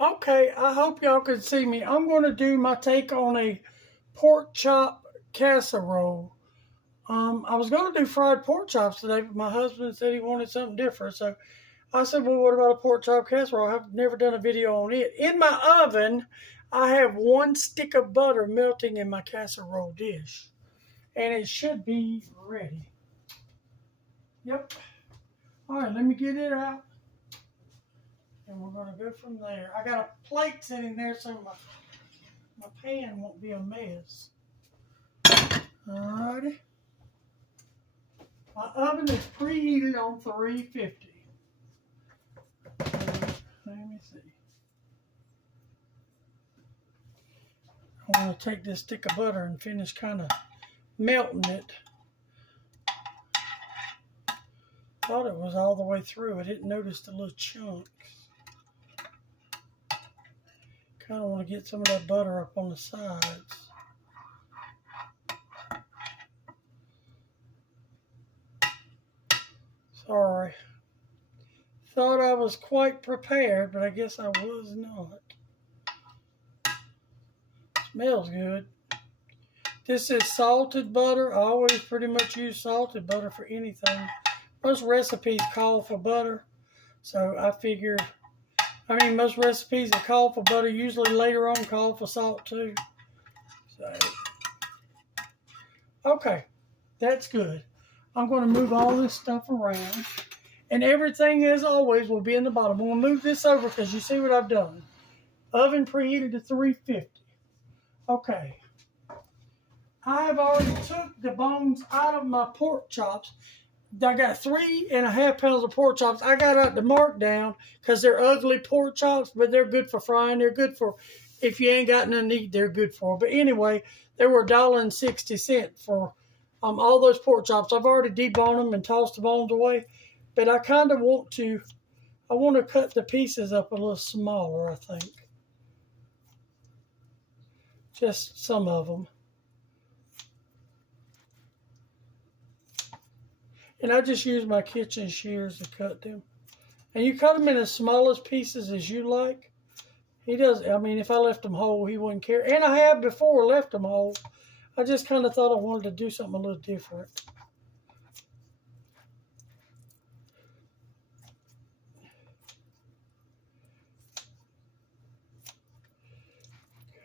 Okay, I hope y'all can see me. I'm going to do my take on a pork chop casserole. I was going to do fried pork chops today, but my husband said he wanted something different. So I said, well, what about a pork chop casserole? I've never done a video on it. In my oven, I have 1 stick of butter melting in my casserole dish. And it should be ready. Yep. All right, let me get it out. And we're going to go from there. I got a plate sitting there so my pan won't be a mess. Alrighty. My oven is preheated on 350. Let me see. I want to take this stick of butter and finish kind of melting it. Thought it was all the way through. I didn't notice the little chunks. Kind of want to get some of that butter up on the sides. Sorry. Thought I was quite prepared, but I guess I was not. Smells good. This is salted butter. I always pretty much use salted butter for anything. Most recipes call for butter, so I figured, most recipes that call for butter usually later on call for salt too. So, okay, that's good. I'm going to move all this stuff around, and everything, as always, will be in the bottom. I'm going to move this over because you see what I've done. Oven preheated to 350. Okay. I have already took the bones out of my pork chops. I got 3.5 pounds of pork chops. I got out the markdown because they're ugly pork chops, but they're good for frying. They're good for, if you ain't got nothing to eat, they're good for. But anyway, they were $1.60 for all those pork chops. I've already deboned them and tossed the bones away, but I kind of want to cut the pieces up a little smaller, I think. Just some of them. And I just use my kitchen shears to cut them. And you cut them in as small as pieces as you like. He does, if I left them whole, he wouldn't care. And I have before left them whole. I just kind of thought I wanted to do something a little different.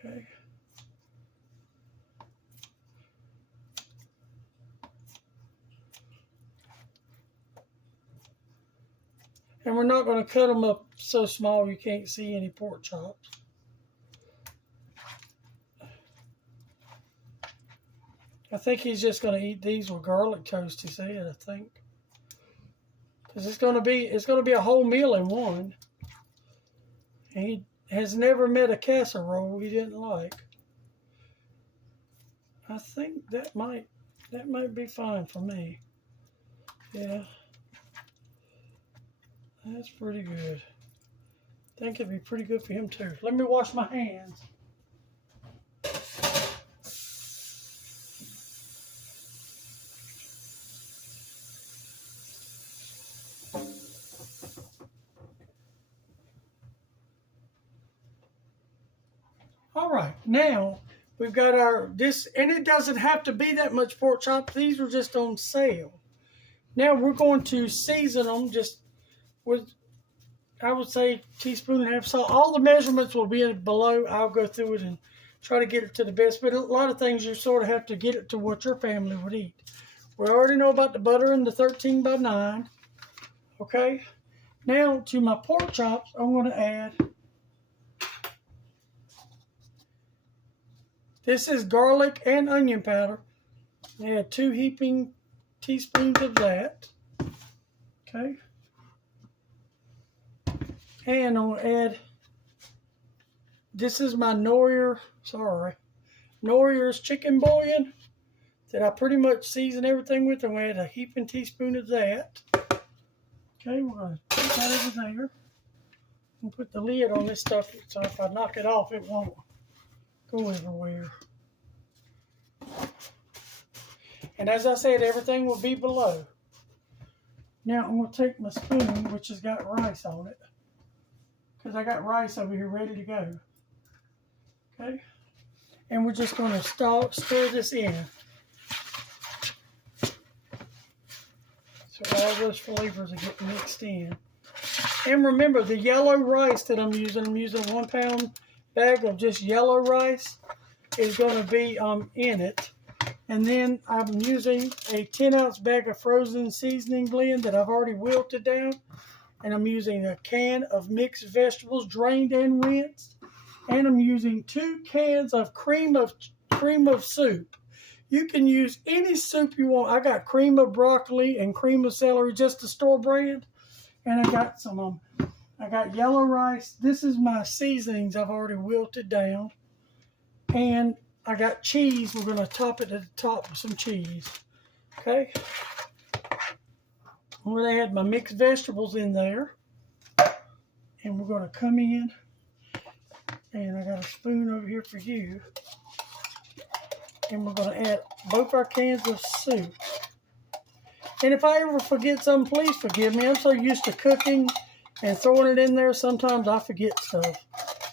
Okay. And we're not going to cut them up so small you can't see any pork chops. I think he's just going to eat these with garlic toast, he said, I think. Because it's going to be a whole meal in one. And he has never met a casserole he didn't like. I think that might be fine for me. Yeah. That's pretty good. I think it'd be pretty good for him too. Let me wash my hands. All right, now we've got this, and it doesn't have to be that much pork chop. These were just on sale. Now we're going to season them just with, I would say, 1.5 teaspoons salt. All the measurements will be below. I'll go through it and try to get it to the best. But a lot of things you sort of have to get it to what your family would eat. We already know about the butter and the 13 by 9. Okay. Now to my pork chops, I'm going to add, this is garlic and onion powder. Add 2 heaping teaspoons of that. Okay. And I'm going to add, this is my Knorrs chicken bouillon that I pretty much season everything with. I'm going to add a heaping teaspoon of that. Okay, we're going to put that over there. And put the lid on this stuff so if I knock it off, it won't go everywhere. And as I said, everything will be below. Now I'm going to take my spoon, which has got rice on it. because I got rice over here ready to go. Okay, and we're just going to stir this in. So all those flavors are getting mixed in. And remember, the yellow rice that I'm using a 1 pound bag of just yellow rice is going to be in it. And then I'm using a 10-ounce bag of frozen seasoning blend that I've already wilted down. And I'm using a can of mixed vegetables, drained and rinsed. And I'm using 2 cans of cream of soup. You can use any soup you want. I got cream of broccoli and cream of celery, just the store brand. And I got I got yellow rice. This is my seasonings I've already wilted down. And I got cheese. We're going to top it at the top with some cheese. Okay. I'm going to add my mixed vegetables in there. And we're going to come in. And I got a spoon over here for you. And we're going to add both our cans of soup. And if I ever forget something, please forgive me. I'm so used to cooking and throwing it in there. Sometimes I forget stuff.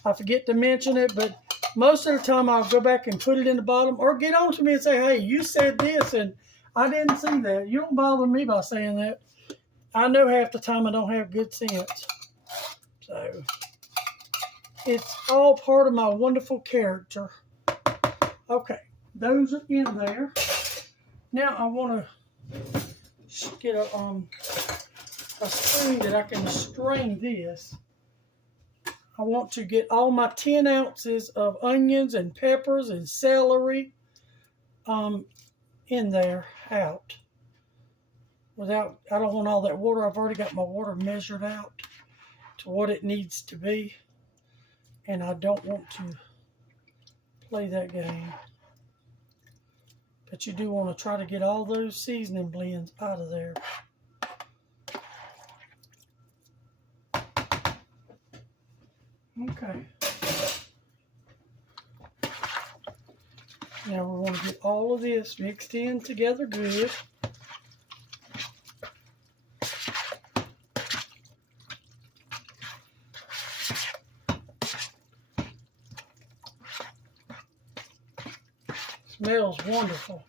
I forget to mention it, but most of the time I'll go back and put it in the bottom or get on to me and say, hey, you said this and I didn't see that. You don't bother me by saying that. I know half the time I don't have good sense. So it's all part of my wonderful character. Okay, those are in there. Now I want to get a spoon that I can strain this. I want to get all my 10 ounces of onions and peppers and celery in there out. I don't want all that water. I've already got my water measured out to what it needs to be. And I don't want to play that game. But you do want to try to get all those seasoning blends out of there. Okay. Now we want to get all of this mixed in together good. Smells wonderful.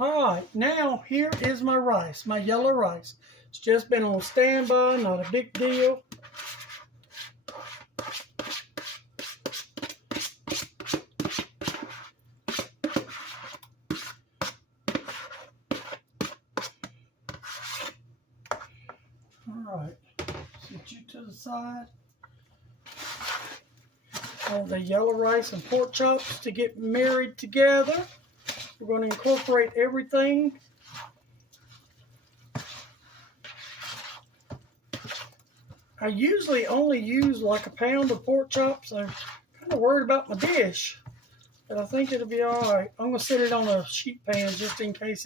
All right, now here is my rice, my yellow rice. It's just been on standby, not a big deal. All right, set you to the side. The yellow rice and pork chops to get married together. We're going to incorporate everything. I usually only use like a pound of pork chops. I'm kind of worried about my dish, but I think it'll be all right. I'm going to set it on a sheet pan just in case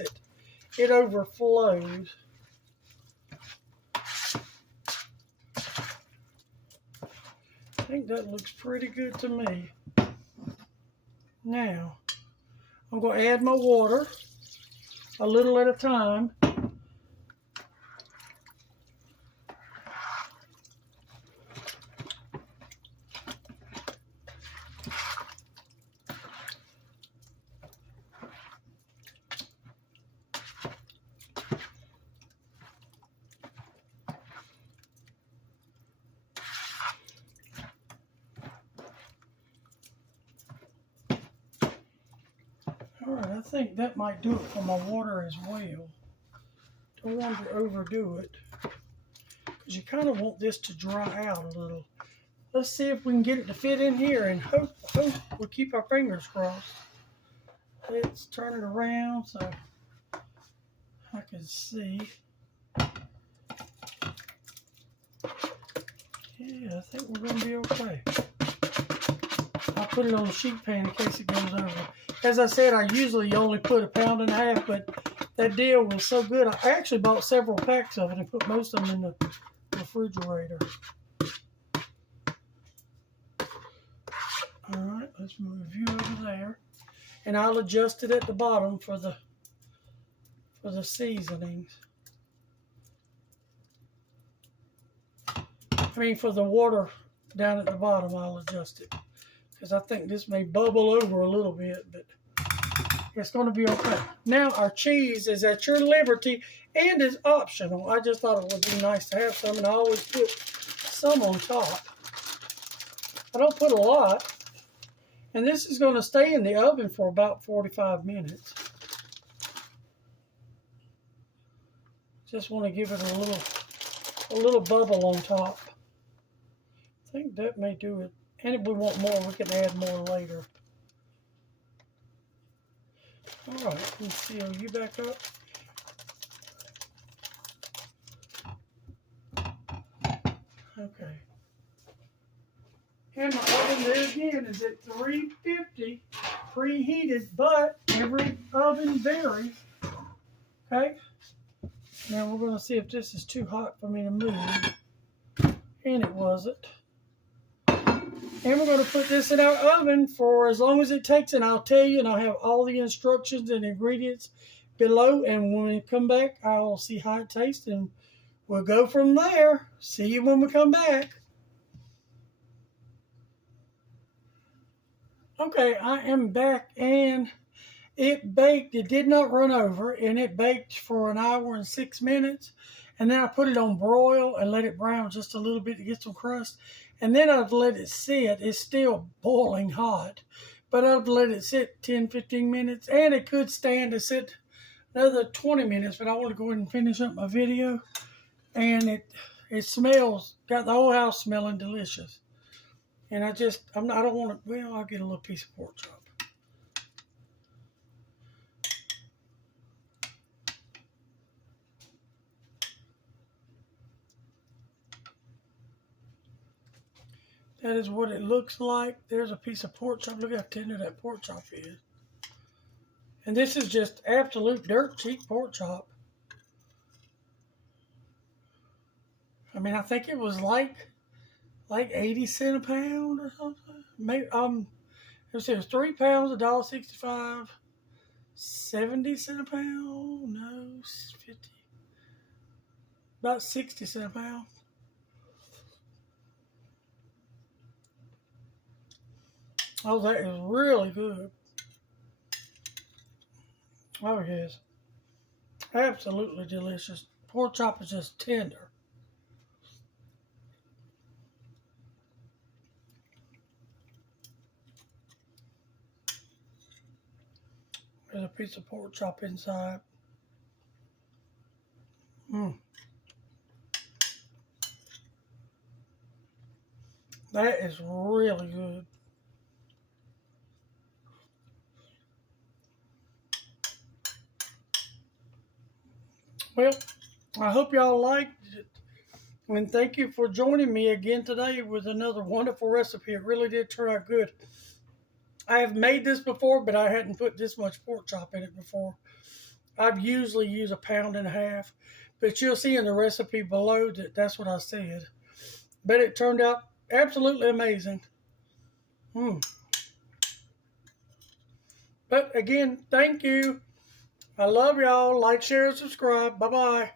it overflows. I think that looks pretty good to me. Now, I'm going to add my water a little at a time. All right, I think that might do it for my water as well. Don't want to overdo it, because you kind of want this to dry out a little. Let's see if we can get it to fit in here, and hope we'll keep our fingers crossed. Let's turn it around so I can see. Yeah, I think we're going to be okay. I'll put it on the sheet pan in case it goes over. As I said, I usually only put 1.5 pounds, but that deal was so good. I actually bought several packs of it and put most of them in the refrigerator. All right, let's move you over there. And I'll adjust it at the bottom for the seasonings. For the water down at the bottom, I'll adjust it. Because I think this may bubble over a little bit, but it's going to be okay. Now, our cheese is at your liberty and is optional. I just thought it would be nice to have some, and I always put some on top. I don't put a lot. And this is going to stay in the oven for about 45 minutes. Just want to give it a little bubble on top. I think that may do it. And if we want more, we can add more later. All right, let me seal you back up. Okay. And my oven there again is at 350, preheated, but every oven varies. Okay. Now we're going to see if this is too hot for me to move. And it wasn't. And we're going to put this in our oven for as long as it takes, and I'll tell you, and I'll have all the instructions and ingredients below, and when we come back, I'll see how it tastes, and we'll go from there. See you when we come back. Okay, I am back, and it baked. It did not run over, and it baked for 1 hour and 6 minutes, and then I put it on broil and let it brown just a little bit to get some crust. And then I've let it sit. It's still boiling hot. But I've let it sit 10, 15 minutes. And it could stand to sit another 20 minutes. But I want to go ahead and finish up my video. And it smells, got the whole house smelling delicious. And I don't want to, well, I'll get a little piece of pork chop. That is what it looks like. There's a piece of pork chop. Look how tender that pork chop is. And this is just absolute dirt cheap pork chop. I mean, I think it was like 80 cents a pound or something. Maybe it was 3 pounds, $1.65. 70 cents a pound? No, 50. About 60 cents a pound. Oh, that is really good. Oh, yes. Absolutely delicious. Pork chop is just tender. There's a piece of pork chop inside. That is really good. Well, I hope y'all liked it. And thank you for joining me again today with another wonderful recipe. It really did turn out good. I have made this before, but I hadn't put this much pork chop in it before. I've usually used 1.5 pounds, but you'll see in the recipe below that that's what I said. But it turned out absolutely amazing. But again, thank you. I love y'all. Like, share, and subscribe. Bye-bye.